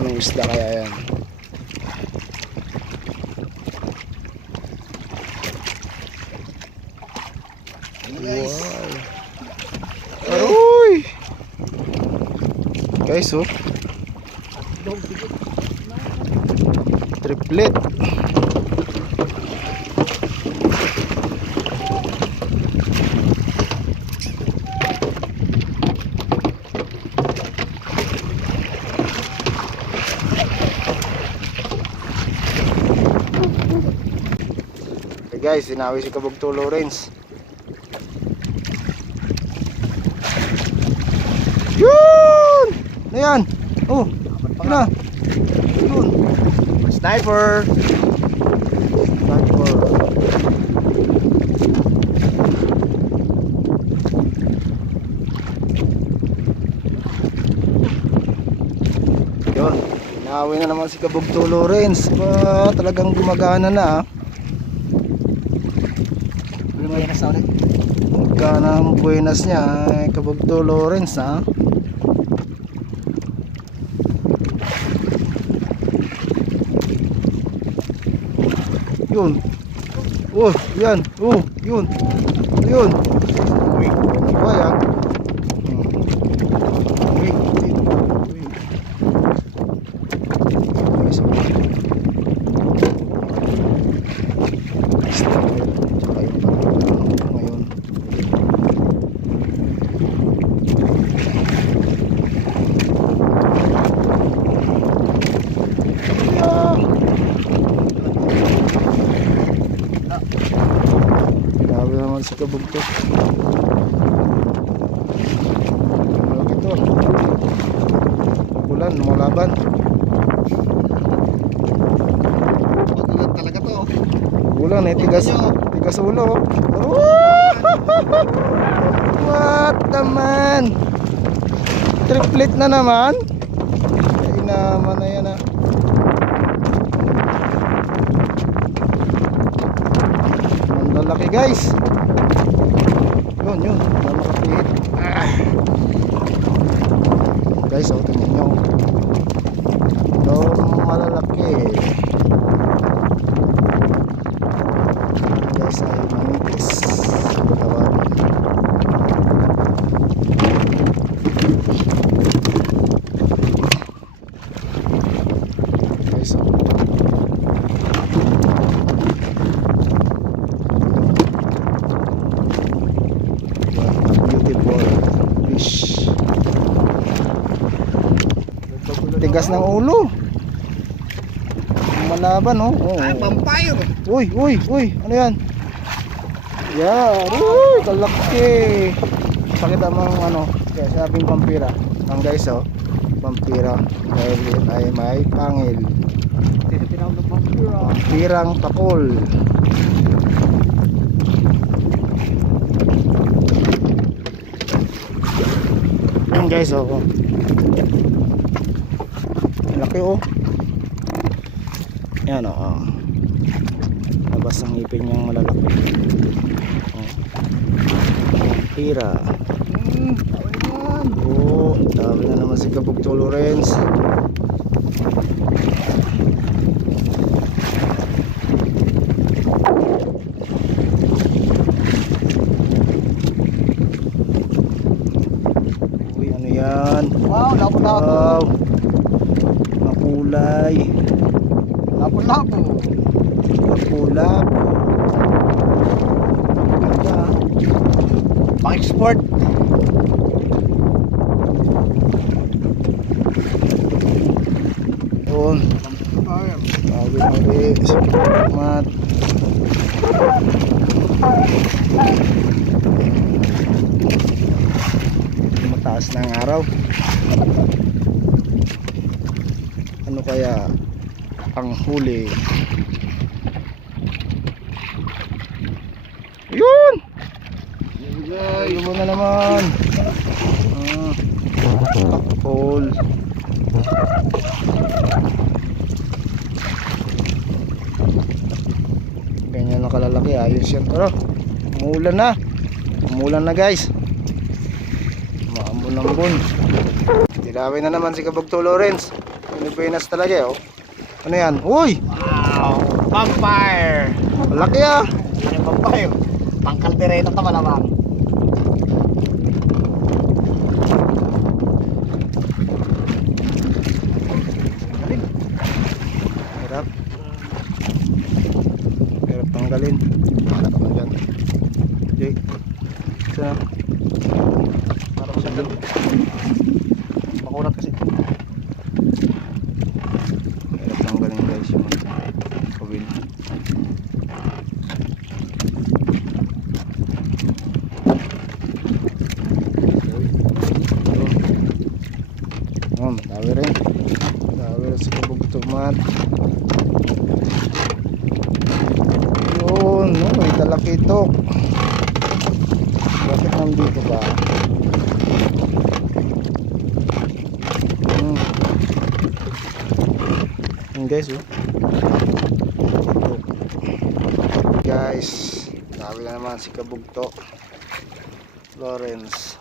Anong isda kaya yan? Guys. Wow. Aroy! Guys, oh. Triplet. Okay guys, sinawi si Kabugto Lawrence. Yun! Ano yan? Oh, ano? Yun. Sniper. Sniper. Yun. Inawi na naman si Kabugto Lawrence. Talagang gumagana na ah. Buenas na ulit. Gana ang buenas niya Kabugto Lawrence ha. Yun. Oh, yan. Oh, yun. Yun. Uy, ah. Uy, uy, uy. Ngayon. Grabe naman si Kabugto. Malaki to. Ulan, lumalaban. Pag-ulan talaga to. Ulan eh, tigas ulo. Oh! What naman? Triplet na naman? Ay naman na yan ah. Ang lalaki guys. Yun, makapihit. Guys, oh, tingnan nyo. Ito malalaki. Guys, ay manipis. Tawagin. Guys, oh. Beautiful fish. Tigas ng ulo. Malaban oh. Ay, vampire. Uy, ano yan? Yan, uy, kalaki. Pakita mo ang ano, kaya sabing vampira. Ang guys oh, vampira. Dahil ay may pangil. Tinatawag ng vampire. Vampirang takol. Yan guys oh. Laki oh. Yan oh. Labas ang ipin niyang malalaki. Oh. Vampira. Oh, dami na naman si Kabugto Lawrence. Uy, ano yan? Wow, labo-labo. Wow. Makulay. Labo-labo. Makulap. Ganda. Pang-export. Yun. Tawid. Salamat. Mataas na ang araw. Ano kaya ang huli? Yun! Ayun mo na naman. Takpol. Ganyan lang kalalaki. Ayos yan. Pero umulan na guys. Maambon-ambon. Dilawin na naman si Kabugto Lawrence. Pilipinas talaga eh, oh. Ano yan? Uy! Wow! Vampire! Malaki ah! Yan yung vampire. Pangkaldereta ka malamang. Galing. Hirap. Hirap tanggalin. Wala ka man dyan. Okay. Isa. Parang siya ganun. Makunat kasi. Hirap tanggalin guys yung kawil. Dami rin. Dami rin sa Kabugto mat. Yun, no, may talakitok. Bakit nandito ba? Yun guys, oh. Guys, dami na naman si Kabugto Lawrence.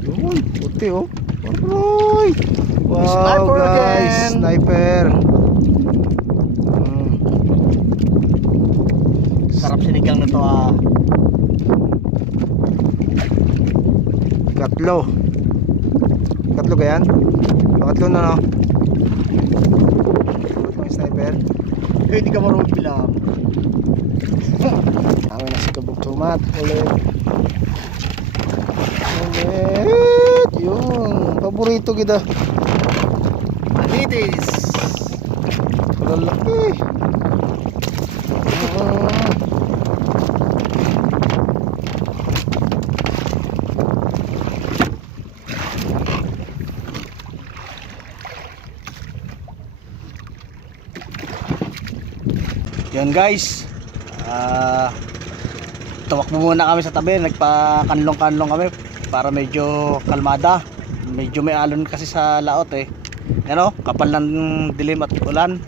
Yun, puti oh. Aroy! Wow Sniper guys, again. sniper. Sarap sinigang nito ah. Katlo. Katlo ka yan? Katlo na no? Katlo yung sniper. Eh, hindi ka marunong bilang. Tama na si Kabugto mat. Ulit. Ulit. Yun. Paborito kita. Manitis! Lalaki. Yan guys, tumakbo muna kami sa tabi, nagpa-kanlong-kanlong kami para medyo kalmada. Medyo may alon kasi sa laot eh. Yan o, kapal ng dilim at ulan.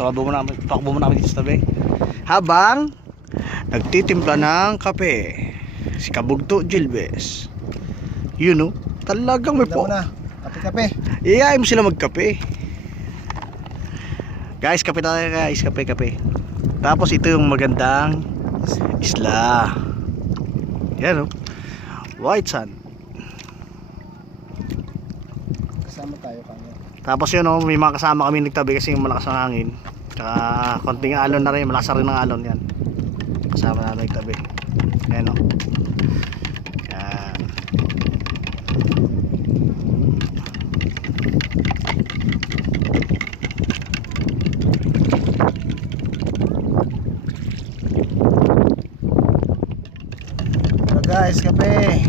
Tumakbo muna kami dito sa tabi habang nagtitimpla ng kape si Kabugto Gilbes. Yun o, talagang may po. na. Kape-kape. Iyayin mo sila magkape. Guys, kape tayo guys, kape. Tapos ito yung magandang isla. Yan o, White Sand. Kasama tayo kanya. Tapos yun o, may mga kasama kami nagtabi kasi malakas ang hangin. Tsaka konting alon na rin, malakas rin ang alon yan. Kasama namin nagtabi. Yan o. Yan. So guys, kape.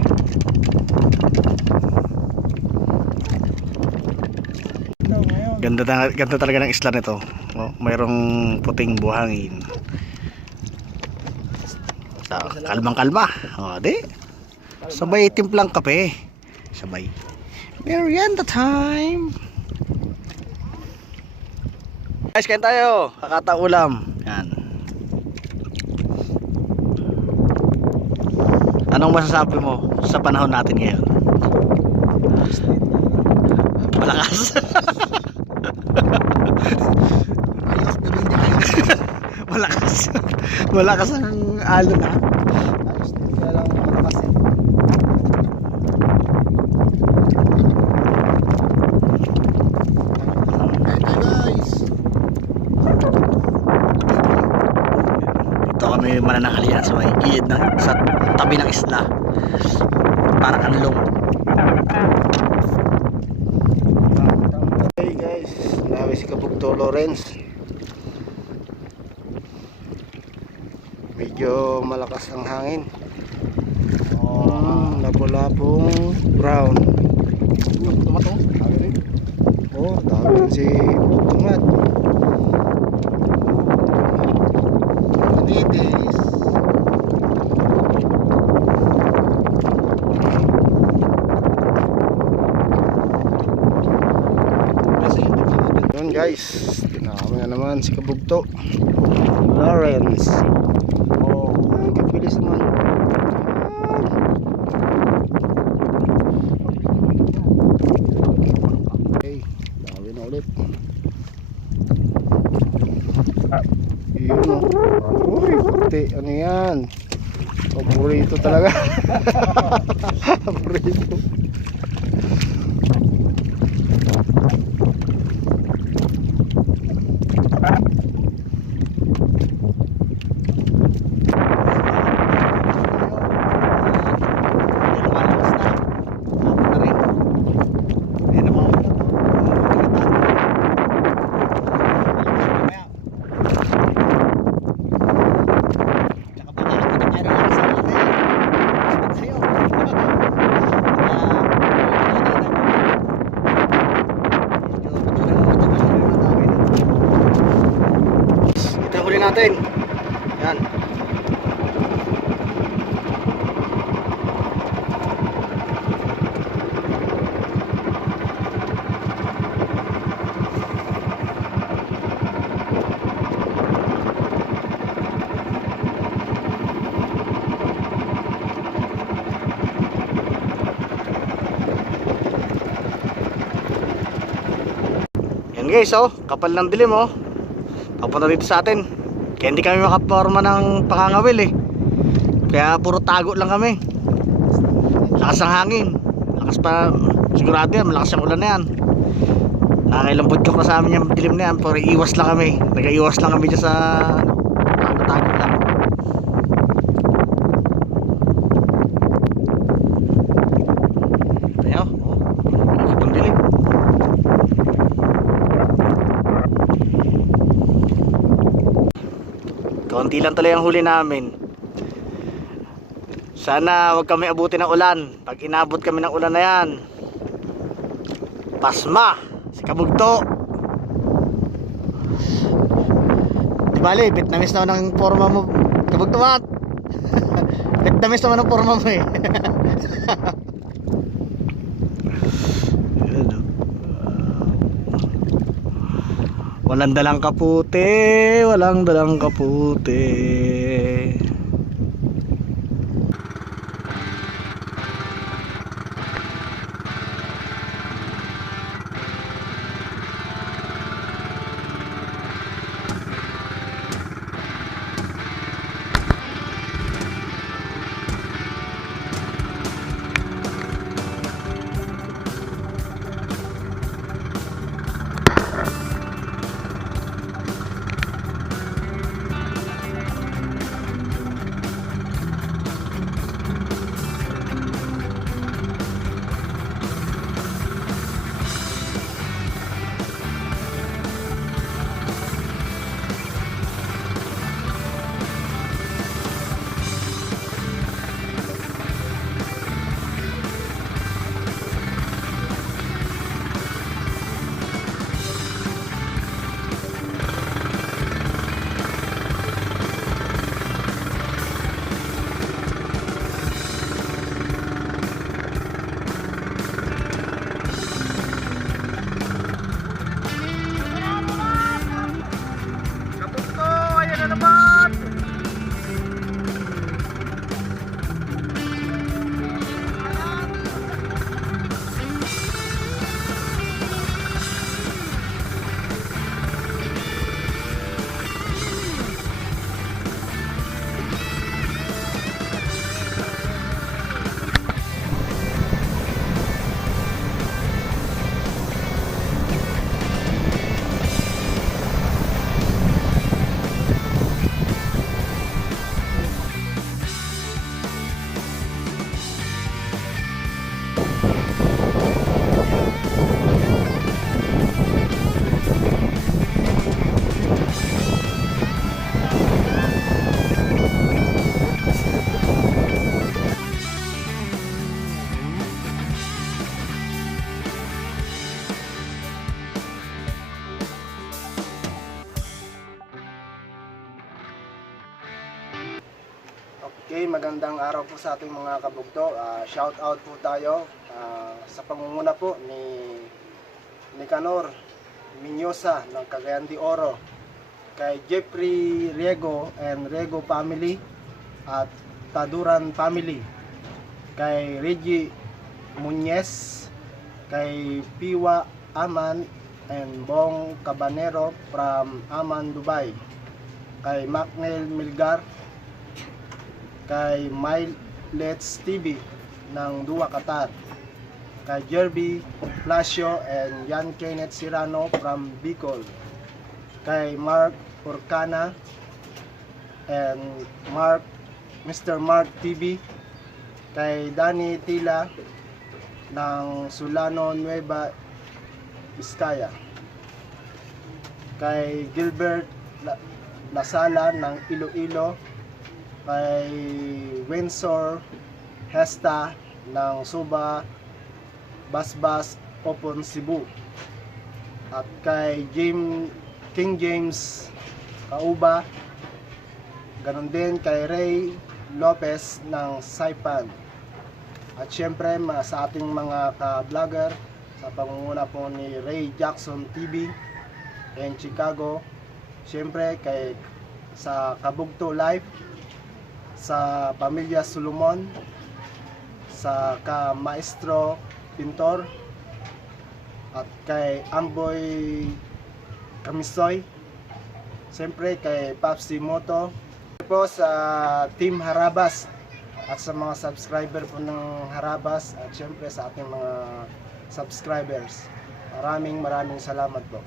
Ganda talaga ng isla nito. Oh, mayroong puting buhangin. So, kalmang-kalma. O, di. Sabay timplang kape. Sabay. Merienda time. Guys, kain tayo. Kakata ulam. Yan. Anong masasabi mo sa panahon natin ngayon? Malakas. Malakas. Malakas ang alon ha. Ayos din kaya lang malakas eh. Guys. Ito kami mananangalian sa may gilid sa tabi ng isla. Parang kanlong. Hey guys, namin si Kabugto Lawrence. Medyo malakas ang hangin. Labo-labong brown. Tumato. Oh, dami rin si Tungat. Manitis. Yun guys, tinakami na naman si Kabugto Lawrence. Oh, ang guys naman. Okay, dami na ulit. Yun o. Uy, puti. Ano yan? Paborito talaga. Paborito. Natin. Yan. Yan guys, oh, kapal ng dilim, oh. Papunta dito sa atin. Kaya hindi kami makaporma ng pangangawil eh. Kaya puro tago lang kami. Lakas ng hangin. Lakas pa, sigurado yan, malakas yung ulan na yan. Nakakailampot ko na sa amin yung dilim na yan. Pero iwas lang kami. Nag-iwas lang kami dyan sa tago lang. Ayan, oh, itong dilim. Kaunti lang tuloy ang huli namin. Sana wag kami abutin ng ulan. Pag inabot kami ng ulan na yan, pasma si Kabugto. Di bali, Vietnamese naman ang forma mo, Kabugto mat. Vietnamese naman ang forma mo eh. Walang dalang kaputi, walang dalang kaputi. Okay, magandang araw po sa ating mga kabugto. Shout out po tayo sa pangunguna po ni Nicanor Minyosa ng Cagayan de Oro, kay Jeffrey Riego and Riego family, at Taduran family, kay Reggie Muñez, kay Piwa Aman and Bong Cabanero from Aman, Dubai, kay Macnel Milgar, kay Milets TV ng Dua, Qatar, kay Jerby Plasio and Jan Kenneth Sirano from Bicol, kay Mark Orcana and Mr. Mark TV, kay Danny Tila ng Solano, Nueva Vizcaya, kay Gilbert Lasala ng Iloilo, kay Windsor Hesta ng Suba, Basbas, Opon, Cebu, at kay King James Kauba, ganon din kay Ray Lopez ng Saipan, at syempre sa ating mga ka-vlogger sa pangunguna po ni Ray Jackson TV in Chicago, syempre kay sa Kabugto Life, sa Pamilya Solomon, sa ka-Maestro Pintor, at kay Amboy Kamisoy, syempre kay Papsi Moto po, sa Team Harabas at sa mga subscriber po ng Harabas, at syempre sa ating mga subscribers. Maraming salamat po.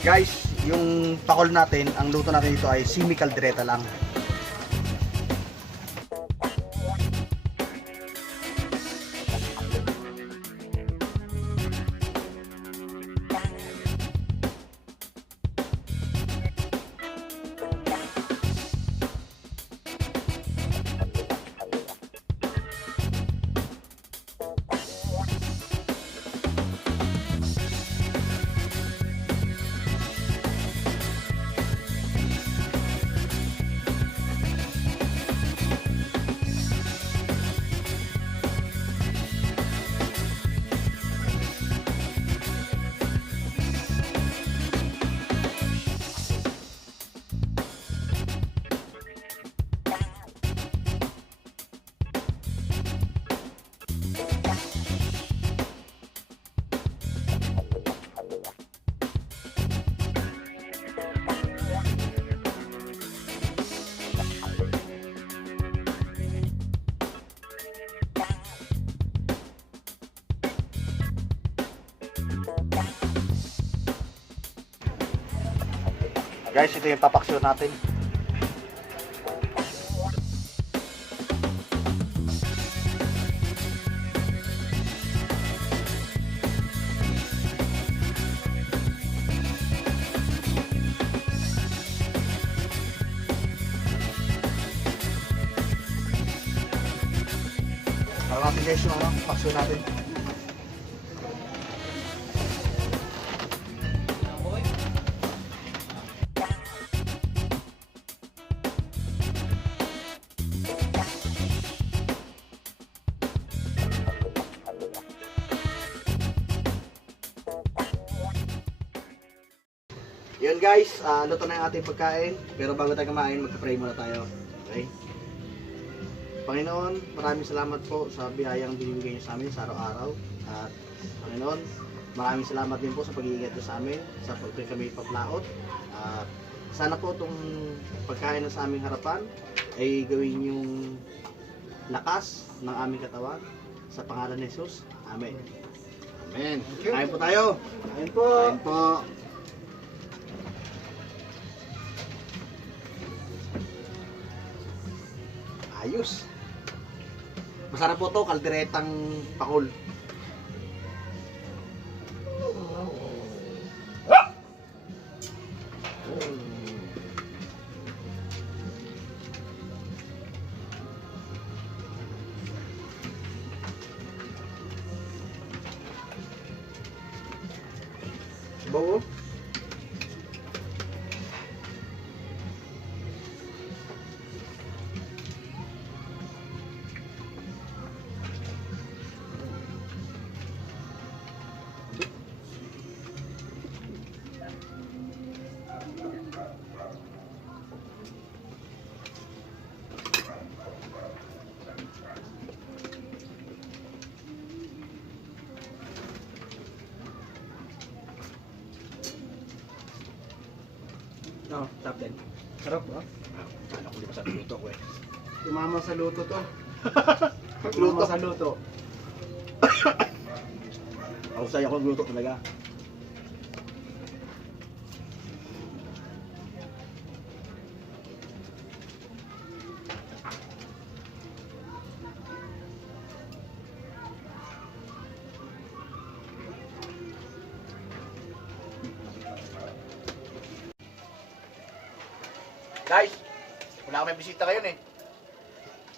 Guys, yung pakol natin, ang luto natin dito ay semi caldereta lang. Guys, ito yung papaksyon natin. Para natin guys yung paksyon natin. Yun guys, luto na yung ating pagkain. Pero bago tayo kumain, magka-pray muna tayo. Okay? Panginoon, maraming salamat po sa biyayang binibigay niyo sa amin sa araw-araw. At Panginoon, maraming salamat din po sa pag-iingat niyo sa amin, sa pagtuloy kami paplaot. At sana po itong pagkain na sa aming harapan ay gawin yung lakas ng aming katawan. Sa pangalan ni Jesus. Amen. Amen. Kain po tayo. Ayun po. Kain po. Ayos. Masarap po to, kalderetang pakol. Bawo. Oo, top 10. Sarap ba? Ano ko di ba sa luto ko eh. Tumama sa luto to. Luto. Tumama sa luto. Ako sa'yo ako luto talaga. Guys, wala kami bisita ngayon eh.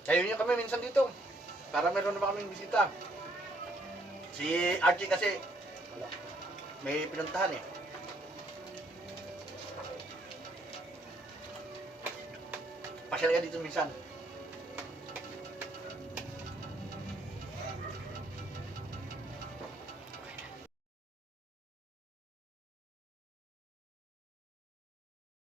Kayo nyo kami minsan dito. Para meron naman kaming bisita. Si Archie kasi may pinuntahan eh. Pasyal ka dito minsan.